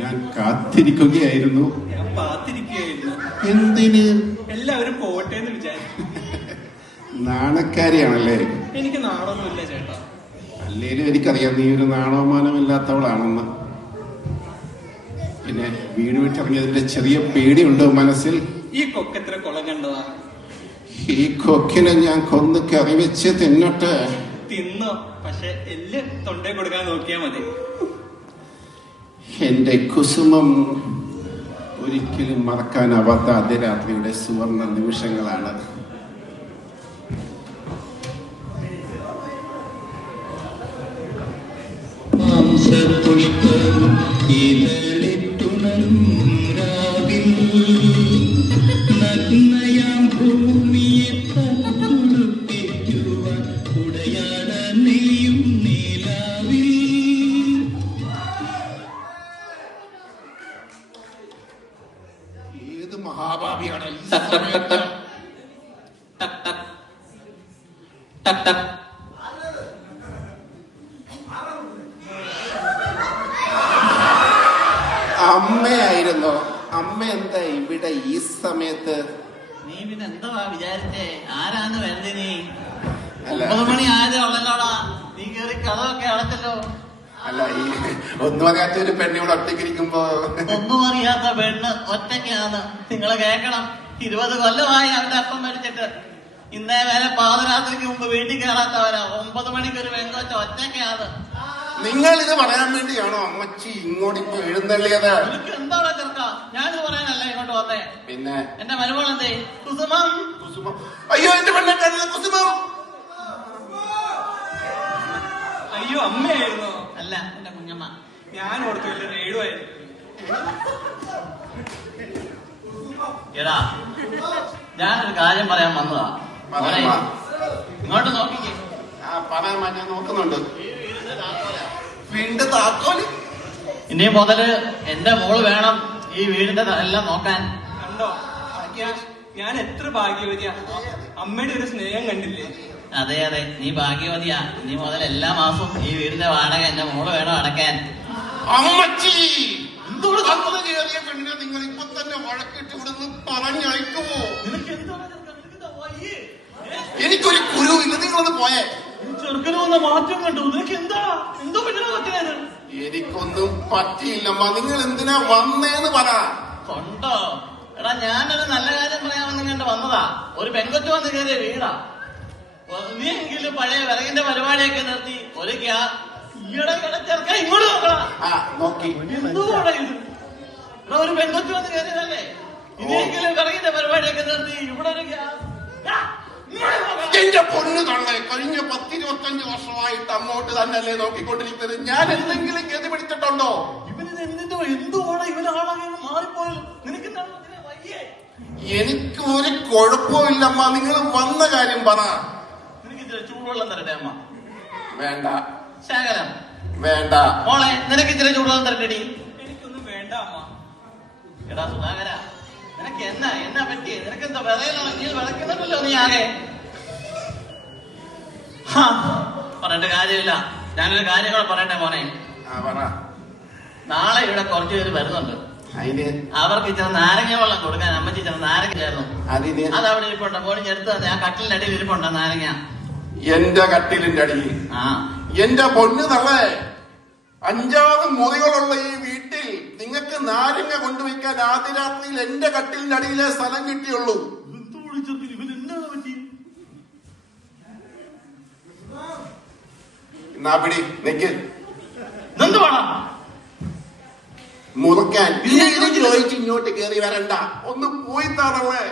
ഞാൻ കാത്തിരിക്കുകയായിരുന്നു. എന്തിന്? എല്ലാവരും പോട്ടെ എന്ന് വിചാരിച്ചു. നാണക്കാരിയാണല്ലേ? എനിക്ക് നാണമൊന്നുമില്ല ചേട്ടാ. അല്ലേലും എനിക്കറിയാം നീ ഒരു നാണവമാനമില്ലാത്തവളാണെന്ന്. പിന്നെ വീട് വിട്ടിറങ്ങിയതിന്റെ ചെറിയ പേടിയുണ്ടോ മനസ്സിൽ? ഈ കൊക്കെത്ര കൊളം കണ്ടതാ. ഈ കൊക്കിനെ ഞാൻ കൊന്ന് കറി വെച്ച് തിന്നട്ടെ. തിന്നോ, പക്ഷെ എല്ല് തൊണ്ടേ കൊടുക്കാൻ നോക്കിയാ മതി. എന്റെ കുസുമം ഒരിക്കലും മറക്കാനാവാത്ത അർദ്ധരാത്രിയുടെ സുവർണ നിമിഷങ്ങളാണ്. ഏത് മഹാഭാവിയാണ് ഈ സമയത്ത്? അമ്മയായിരുന്നോ? അമ്മ എന്താ ഇവിടെ ഈ സമയത്ത്? നീ പിന്നെ എന്താ വിചാരിച്ചേ? ആരാന്ന് വരുന്നേ? നീ 9 മണി ആയതേ ഉള്ളല്ലോടാ. നീ കേറി കഥയൊക്കെ അടച്ചല്ലോ. അല്ല, ഈ ഒന്നും അറിയാത്ത ഒരു പെണ്ണിവിടെ ഒറ്റയ്ക്കിരിക്കുമ്പോ. ഒന്നും അറിയാത്ത പെണ്ണ് ഒറ്റയ്ക്കാണ്. നിങ്ങള് കേക്കണം, 20 കൊല്ലമായി അവന്റെ അപ്പം മേടിച്ചിട്ട് ഇന്നേ വരെ പാതിരാത്രിക്ക് മുമ്പ് വീട്ടിൽ കയറാത്തവരാ. 9 മണിക്ക് ഒരു പെങ്കൊച്ച ഒറ്റയ്ക്കാണ്. നിങ്ങൾ ഇത് പറയാൻ വേണ്ടിയാണോ അമ്മച്ചി ഇങ്ങോട്ട് ഇപ്പൊ എഴുന്നള്ളിയത്? നിനക്ക് എന്താടാ ചെറുക്ക? ഞാനിത് പറയാനല്ല ഇങ്ങോട്ട് വന്നേ. പിന്നെ എന്റെ മരുമോൾ എന്തേ? കുസുമം. കുസുമം? അയ്യോ, എന്റെ പെണ്ണാണ് കുസുമം. അയ്യോ, അമ്മയായിരുന്നോ? അല്ല, എന്റെ കുഞ്ഞമ്മ. ഞാൻ ഓർത്തു വലിയ റേഡുമായിരുന്നു. എടാ, ഞാനൊരു കാര്യം പറയാൻ വന്നതാ. ഇങ്ങോട്ട് നോക്കിക്കേ. പറയാൻ ഞാൻ നോക്കുന്നുണ്ട്. വീണ്ടും താക്കോല്. ഇനി മുതല് എന്റെ മോള് വേണം ഈ വീടിന്റെ എല്ലാം നോക്കാൻ. കണ്ടോ, ഞാൻ എത്ര ഭാഗ്യവതിയാ. അമ്മയുടെ ഒരു സ്നേഹം കണ്ടില്ലേ? അതെ അതെ, നീ ഭാഗ്യവതിയാ. നീ മുതൽ എല്ലാ മാസവും ഈ വീടിന്റെ വാടക എന്റെ മോള് വേണം അടക്കാൻ. അമ്മച്ചി, എന്തോട് തന്നത് കയറിയ പെണ്ണിനെ നിങ്ങൾ ഇപ്പൊ തന്നെ വഴക്കിട്ട് ഇവിടുന്ന് പറഞ്ഞയക്കുമോ? എനിക്കൊരു കുരുവില്ല, നിങ്ങളൊന്ന് പോയേ. ചെറുക്കന് വന്ന മാറ്റം കണ്ടു. നിനക്ക് എന്താ എന്തോ പറ്റുന്നത്? എനിക്കൊന്നും പറ്റിയില്ലമ്മ. നിങ്ങൾ എന്തിനാ വന്നേന്ന് പറ. കൊണ്ടോ? എടാ, ഞാനൊരു നല്ല കാര്യം പറയാമെന്ന് കണ്ട് വന്നതാ. ഒരു പെൺകൊച്ചു വന്ന് കയറിയ വീടാ. നീ എങ്കിലും പഴയ വിറകിന്റെ പരിപാടിയൊക്കെ നിർത്തി ഒരു ഈയിടെ ചെറുക്ക ഇങ്ങോട്ട് നോക്കി. എന്തുകൂടെ ഇത്? എടാ, ഒരു പെൺകൊച്ചു വന്ന് കയറിയതല്ലേ? ഇനിയെങ്കിലും വിറകിന്റെ പരിപാടിയൊക്കെ നിർത്തി ഇവിടെ ഒരു എന്റെ പൊണ്ണ് തള്ളേ, കഴിഞ്ഞ 10-25 വർഷമായിട്ട് അങ്ങോട്ട് തന്നെയല്ലേ നോക്കിക്കൊണ്ടിരിക്കുന്നത്. ഞാൻ എന്തെങ്കിലും ഗതി പിടിച്ചിട്ടുണ്ടോ? ഇവനിത് എന്തുകൂടെ ഇവനാളെ മാറിപ്പോയാലും നിനക്ക് എനിക്ക് ഒരു കുഴപ്പമില്ലമ്മ. നിങ്ങൾ വന്ന കാര്യം പറ. നിനക്ക് ഇച്ചിരി ചൂടുവെള്ളം തരട്ടെ അമ്മ? വേണ്ട. ശകലം വേണ്ട. മോളെ, നിനക്ക് ഇച്ചിരി ചൂടുവെള്ളം തരട്ടെടി? എനിക്കൊന്നും വേണ്ട അമ്മ. എടാ സുധാകര, നിനക്ക് എന്നാ പറ്റിയേ? നിനക്കെന്താ വിറയിലാണ്? നീ വിളക്കുന്നുണ്ടല്ലോ നീ ആകെ. പറഞ്ഞിട്ട് കാര്യമില്ല. ഞാനൊരു കാര്യം കൂടെ പറയട്ടെ മോനെ. നാളെ ഇവിടെ കുറച്ചു പേര് വരുന്നുണ്ട്. അവർക്ക് ഇച്ചിരി നാരങ്ങ വെള്ളം കൊടുക്കാൻ അമ്മച്ചി ഇച്ചിരി നാരങ്ങ ചേർന്നു. അതവിടെ ഇരിപ്പുണ്ട്. മോടി എടുത്ത് തന്നെ ആ കട്ടിലിന്റെ അടിയിൽ ഇരിപ്പുണ്ട് നാരങ്ങ. എന്റെ കട്ടിലിന്റെ അടിയിൽ? എന്റെ പൊണ്ണ് തള്ളേ, 5-6 മുറികളുള്ള ഈ വീട്ടിൽ നിങ്ങൾക്ക് നാരങ്ങ കൊണ്ടുവയ്ക്കാൻ ആദ്യ രാത്രിയിൽ എന്റെ കട്ടിലിന്റെ അടിയിലെ സ്ഥലം കിട്ടിയുള്ളൂ. എന്നാ പിടി, നിക്ക്. മുറുക്കാൻ ചോദിച്ച് ഇങ്ങോട്ട് കയറി വരണ്ട. ഒന്ന് പോയി താറവേ.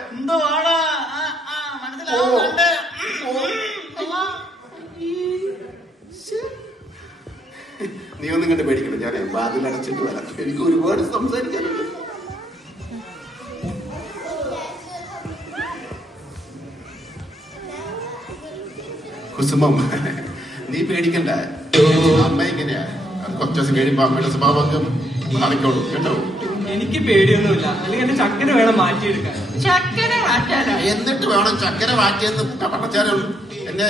നീ ഒന്നും കണ്ട് പേടിക്കണം. ഞാൻ വാതിലടച്ചിട്ട് വരാം. എനിക്ക് ഒരുപാട് സംസാരിക്കാനുണ്ട്. കുസുമം, നീ പേടിക്കണ്ട. അമ്മ ഇങ്ങനെയാ, അത് കുറച്ച് ദിവസം കഴിയുമ്പോ അമ്മയുടെ സ്വഭാവം മാറിക്കോളൂ കേട്ടോ. എനിക്ക് പേടിയൊന്നുമില്ല, അല്ലെങ്കിൽ എന്റെ ചക്കര വേണം മാറ്റിയെടുക്കാൻ. ചക്കര മാറ്റാനാ? എന്നിട്ട് വേണം ചക്കര മാറ്റിയെന്ന് പറഞ്ഞാലും എന്നെ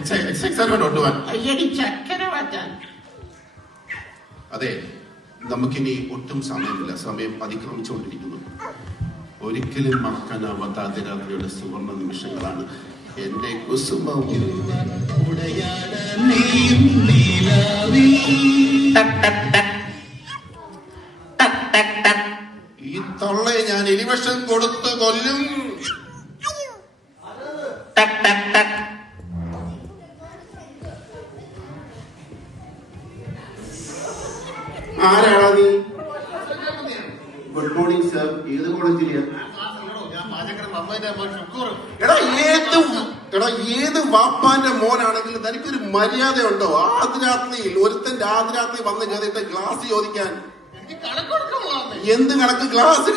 എക്സൈറ്റ്മെന്റ് കൊണ്ടുപോവാൻ. അയ്യടി ചക്കര മാറ്റാൻ. അതെ, നമുക്കിനി ഒട്ടും സമയമില്ല. സമയം അതിക്രമിച്ചുകൊണ്ടിരിക്കുന്നു. ഒരിക്കലും മറക്കാനാവാത്ത അതിരാത്രിയുടെ സുവർണ നിമിഷങ്ങളാണ് എന്റെ കുസുമം. ഈ തള്ളയെ ഞാൻ എലിവിഷം കൊടുത്ത് കൊല്ലും. ആരാണോ നീ? Good morning sir. ഏത് കോളേജിലെയാ? എടാ ഏത് വാപ്പാന്റെ മോനാണെങ്കിലും തനിക്കൊരു മര്യാദ ഉണ്ടോ? ആദ്യരാത്രിയിൽ ഒരുത്തന്റെ ആദ്യരാത്രി വന്ന് കയറിയിട്ട് ഗ്ലാസ് ചോദിക്കാൻ എന്ത് കണക്ക്? ഗ്ലാസ്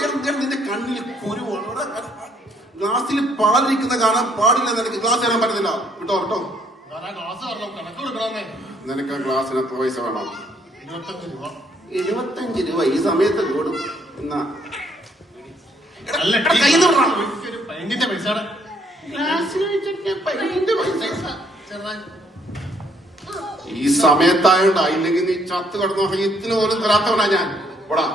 നിന്റെ കണ്ണിൽ കുരുവാണ്. ഗ്ലാസ്സിൽ പാലിരിക്കുന്ന കാണാൻ പാടില്ല. നിനക്ക് ഗ്ലാസ് തരാൻ പറ്റുന്നില്ല. കേട്ടോ കേട്ടോ. നിനക്ക് ആ ഗ്ലാസ്സിന് എത്ര പൈസ വേണം? 25 രൂപ ഈ സമയത്ത് കൂടും. എന്നാ ഈ സമയത്തായോണ്ടാ, ഇല്ലെങ്കിൽ നീ ചത്ത് കിടന്നോ ഹയത്തിന് പോലും തരാത്തവനാ ഞാൻ. ഓടാ.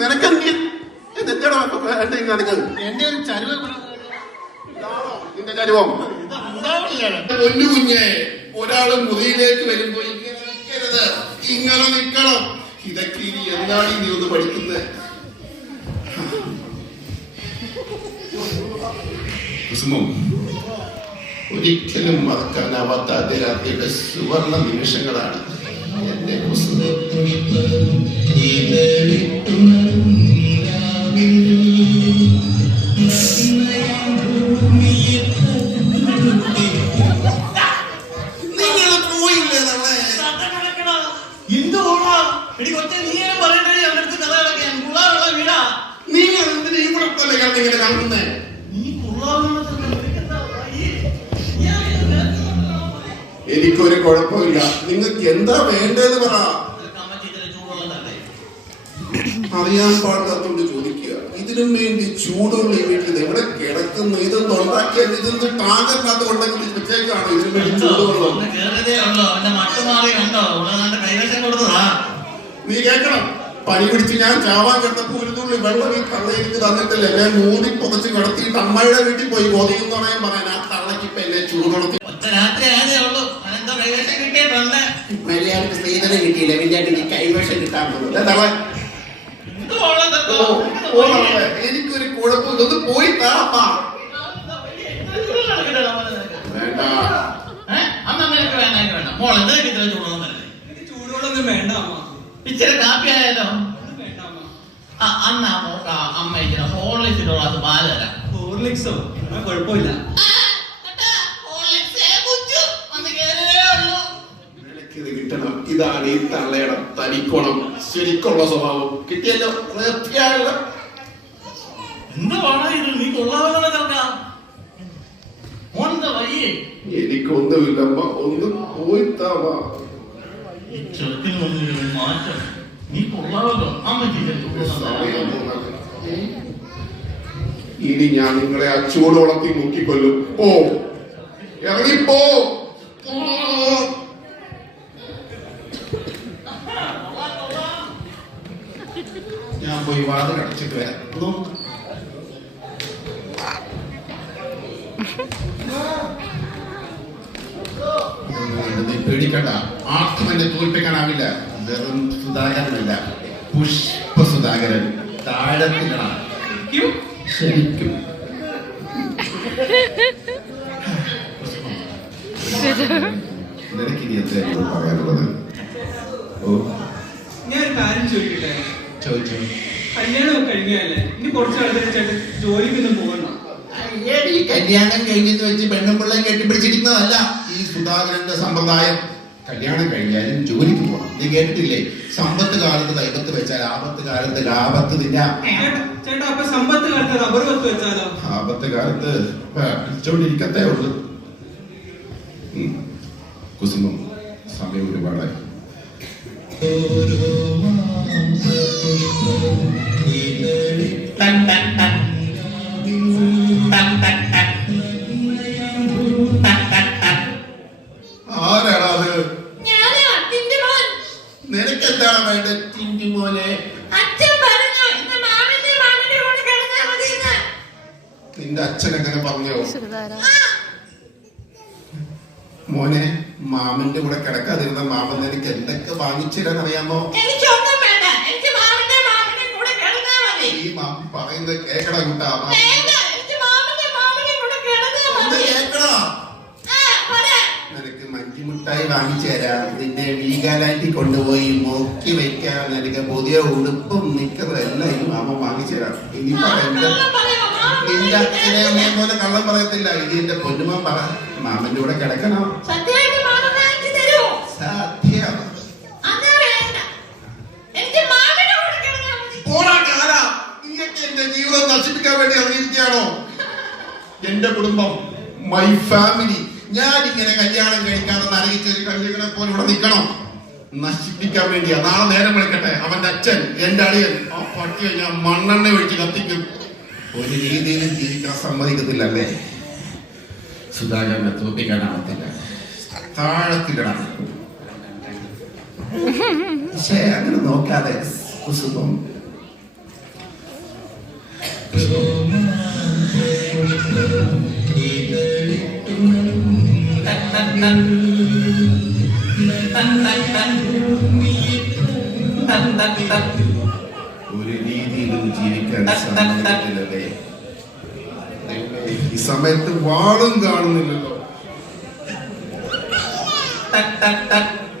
നിനക്കെന്തി എന്താണ് നിനക്ക്? എന്റെ ഒരു ചരുവ നിന്റെ ചരുവം പൊന്നു കുഞ്ഞെ. ഒരാള് മുറിയിലേക്ക് വരുമ്പോ ഇങ്ങനെ നിൽക്കരുത്, ഇങ്ങനെ നിൽക്കണം. ഇതൊക്കെ ഇനി എന്താണ് നീ ഒന്ന് പഠിക്കുന്നത്? കുസുമം, ഒരിക്കലും മറക്കാനാവാത്ത അതിരാത്രിയുടെ സുവർണ നിമിഷങ്ങളാണ് എന്റെ കുസുമം. എനിക്കൊരു കുഴപ്പമില്ല. നിങ്ങൾക്ക് എന്താ വേണ്ടതെന്ന് പറ. അറിയാൻ പാടില്ലാത്തോണ്ട് ചോദിക്കുക. ഇതിനും വേണ്ടി ചൂടുള്ള ഈ വീട്ടിൽ എവിടെ കിടക്കുന്നു? ഇതൊന്നും ഉണ്ടാക്കിയാൽ ഇതൊന്ന് ടാങ്കറിനകത്ത് കൊണ്ടെങ്കിൽ വെച്ചേക്കാണ്. ഇതിനു വേണ്ടി ചൂടുവെള്ളം നീ കേൾക്കണം. പനി പിടിച്ച് ഞാൻ ചാവാൻ കിടന്നപ്പോ ഒരു തുള്ളി വെള്ളം ഈ തള്ളയിലേക്ക് തന്നിട്ടില്ല. ഞാൻ മൂടി പുതച്ച് കിടത്തിയിട്ട് അമ്മയുടെ വീട്ടിൽ പോയി കൊതിയുന്നോണേ പറയാൻ. ആ തള്ളക്ക് ഇപ്പൊ എന്നെ ചൂടുവെള്ളത്തിൽ മര്യാദക്ക് സ്ത്രീധനം കിട്ടിയില്ല. പിന്നെ കൈവശം കിട്ടാൻ പോകുന്നില്ല. എനിക്കൊരു കുഴപ്പമില്ല. ഒന്ന് പോയി താപ്പാ. വേണ്ട, ചൂടുവെള്ളമൊന്നും വേണ്ട അമ്മ. ഇച്ചിരി കാപ്പി ആയാലോ? വേണ്ട അമ്മ. അന്ന് അമ്മ ഇച്ചിരി ഹോർലിക്സിനോ അത് പാല് തരാം. ഹോർലിക്സോ? കുഴപ്പമില്ല. കിട്ടണം. ഇതാണ് ഈ തള്ളയുടെ തനിക്കോണം. ശരിക്കുള്ള സ്വഭാവം കിട്ടിയല്ലോ. എനിക്കൊന്നുമില്ലമ്മ. ഒന്ന് പോയി താവാ. ഇനി ഞാൻ നിങ്ങളെ ആ ചൂടുവെള്ളത്തിൽ മുക്കിക്കൊല്ലും. പോ, ഇറങ്ങിപ്പോ. ഞാൻ പോയി വാതിൽ അടച്ചിട്ട് വരാം. പേടിക്കണ്ട. ആർക്കും എന്നെ തോൽപ്പിക്കാനാവില്ല. വെറും സുധാകരനല്ല, പുഷ്പ സുധാകരൻ. താഴത്തിലാണ് ശരിക്കും. നിനക്കിനി എന്തായാലും പറയാനുള്ളത്? ഞാൻ ഒരു കാര്യം ചോദിക്കട്ടെ? ചോദിച്ചു. കല്യാണം കഴിഞ്ഞല്ലേ? ഇനി കുറച്ച് ആൾക്കാർ ജോലിക്കൊന്നും പോകണം. ഈ കല്യാണം കഴിഞ്ഞെന്ന് വെച്ച് പെണ്ണും പിള്ളേം കെട്ടിപ്പിടിച്ചിരിക്കുന്നതല്ല ഈ സുധാകരന്റെ സമ്പ്രദായം. കല്യാണം കഴിഞ്ഞാലും ജോലിക്ക് പോകണം. നീ കേട്ടിട്ടില്ലേ? സമ്പത്ത് കാലത്ത് ദൈവത്ത് വെച്ചാൽ ആപത്ത് കാലത്ത് ലാഭത്ത് തിന്നാം. ചേട്ടാ അപ്പൊ സമ്പത്ത് കാലത്ത് റബ്ബർ വത്ത് വെച്ചാലോ? ആപത്ത് കാലത്ത് അടിച്ചോണ്ടിരിക്കത്തേ ഉള്ളു. കുസുമം, സമയം ഒരുപാടായി. ആരാടാ അത്? നിനക്കെന്താണ് വേണ്ടത് ടിൻറ്റി മോനെ? നിന്റെ അച്ഛൻ എങ്ങനെ പറഞ്ഞോ? മോനെ, മാമന്റെ കൂടെ കിടക്കാതിരുന്ന മാമൻ നിനക്ക് എന്തൊക്കെ വാങ്ങിച്ചില്ലെന്നറിയാമോ? ഈ മാമൻ പറയുന്നത് കേക്കടാ കൂട്ടാ. നിനക്ക് മഞ്ചുമിഠായി വാങ്ങിച്ചു തരാം. നിന്നെ വീഗാലാൻഡിൽ കൊണ്ടുപോയി മോക്കി വെക്കാൻ നിനക്ക് പുതിയ ഉടുപ്പും നിക്കറും എല്ലാം ഈ മാമൻ വാങ്ങിച്ചു തരാം. ഇനി പറയണ്ട, നിന്റെ അച്ഛനെ അമ്മയെ പോലെ കള്ളം പറയത്തില്ല. ഇത് എന്റെ പൊന്നുമാൻ പറ, മാമന്റെ കൂടെ കിടക്കണം. സത്യം. എന്റെ ജീവിതം നശിപ്പിക്കാൻ വേണ്ടി ഇറങ്ങിയിരിക്കുകയാണോ? എന്റെ കുടുംബം, മൈ ഫാമിലി. ഞാൻ ഇങ്ങനെ കല്യാണം കഴിക്കാതെ നരകിച്ചൊരു കല്യാണെ പോലെ ഇവിടെ നിൽക്കണം? നശിപ്പിക്കാൻ വേണ്ടിയാ. നാളെ നേരം വിളിക്കട്ടെ, അവന്റെ അച്ഛൻ, എന്റെ അളിയൻ, ആ പട്ടിയെ ഞാൻ മണ്ണെണ്ണ ഒഴിച്ച് കത്തിക്കും. ഒരു രീതിയിലും ജീവിക്കാൻ സമ്മതിക്കത്തില്ലല്ലേ? സുധാകരനെ തോപ്പിക്കാനാവത്തില്ല. താഴത്തിലിടണം. പക്ഷേ അങ്ങനെ നോക്കാതെ കുസുമം. ഒരു രീതിയിലും ജീവിക്കാൻ സാധിക്കില്ലല്ലേ? ഈ സമയത്ത് വാളും കാണുന്നില്ലല്ലോ.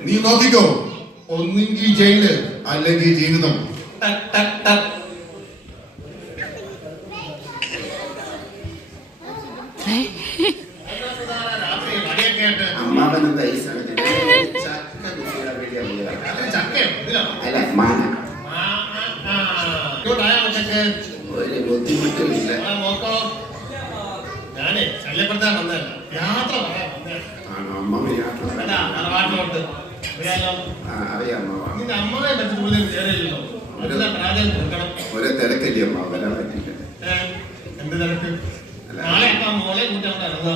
നീ നോക്കിക്കോ, ഒന്നെങ്കിൽ ജയില് അല്ലെങ്കിൽ ജീവിതം. അമ്മാവനെന്താ ഈ സമയത്ത് ഒരു ബുദ്ധിമുട്ടുമില്ല. ഞാനേ ശല്യപ്പെടുത്താൻ വന്നതല്ല, യാത്ര പറയാൻ ആണോ? അമ്മ യാത്ര അറിയാം. നിന്റെ അമ്മയെ പറ്റി കയറിയില്ലല്ലോ. ഒരേ തിരക്കല്ലേ അമ്മ, വരാൻ പറ്റില്ല. എന്ത് തിരക്ക്? നാളെ അപ്പ മോളെ കൂട്ടാൻ ഇറങ്ങുക.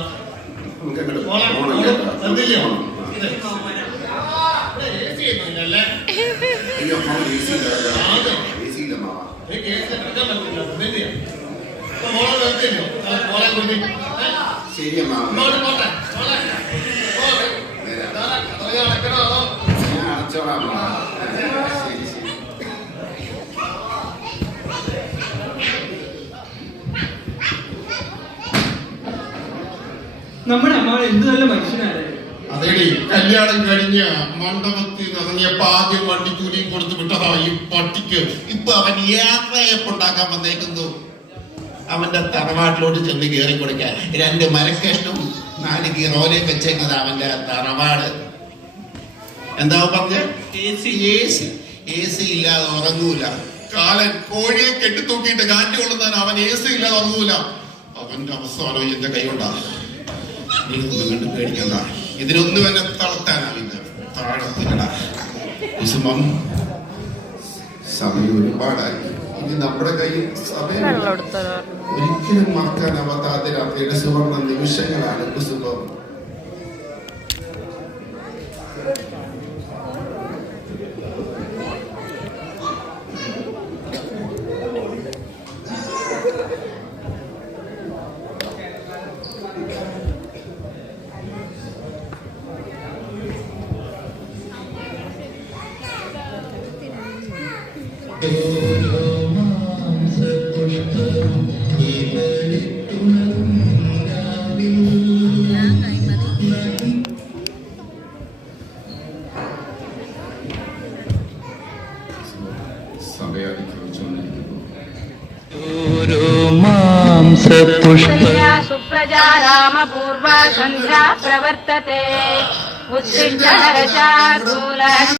ശരി അമ്മ, ഞാൻ അടച്ചോളാം. ശരി ശരി. നമ്മുടെ അമ്മാവൻ എന്ത് നല്ല മനുഷ്യനാണ്. അതേടി, കല്യാണം കഴിഞ്ഞ മണ്ഡപത്തിൽ ഇറങ്ങിയപ്പോ ആദ്യം വണ്ടിക്കൂലിയും കൊടുത്തു വിട്ടതാ ഈ പട്ടിക്ക്. ഇപ്പൊ അവൻ യാത്രയപ്പുണ്ടാക്കാൻ വന്നേക്കുന്നു. അവന്റെ തറവാട്ടിലോട്ട് ചെന്ന് കയറി കൊടുക്കാൻ 2 മരക്കഷ്ണവും 4 ഗിറോലയും വെച്ചേക്കുന്നത് അവന്റെ തറവാട്. എന്താ പറഞ്ഞ? AC ഇല്ലാതെ ഉറങ്ങൂല. കാലൻ കോഴിയെ കെട്ടിത്തൂക്കിയിട്ട് കാറ്റ് കൊള്ളുന്നവൻ അവൻ AC ഇല്ലാതെ ഉറങ്ങൂല. അവന്റെ അവസാനം എന്റെ കൈ കൊണ്ടാ. നീ ഒന്നും കണ്ടു പേടിക്കണ്ട, ഇതിനൊന്നും എന്നെ തളർത്താനാവില്ല. താഴത്തിലട കുസുമം. സമയം ഒരുപാടായി. ഇനി നമ്മുടെ കയ്യിൽ സമയം ഒരിക്കലും മറക്കാനാവാത്ത ആദ്യ രാത്രിയുടെ സുവർണ നിമിഷങ്ങളാണ് കുസുമം. सुप्रजा रामपूर्वा सन्ध्या प्रवर्तते उत्तिष्ठ नरशार्दूल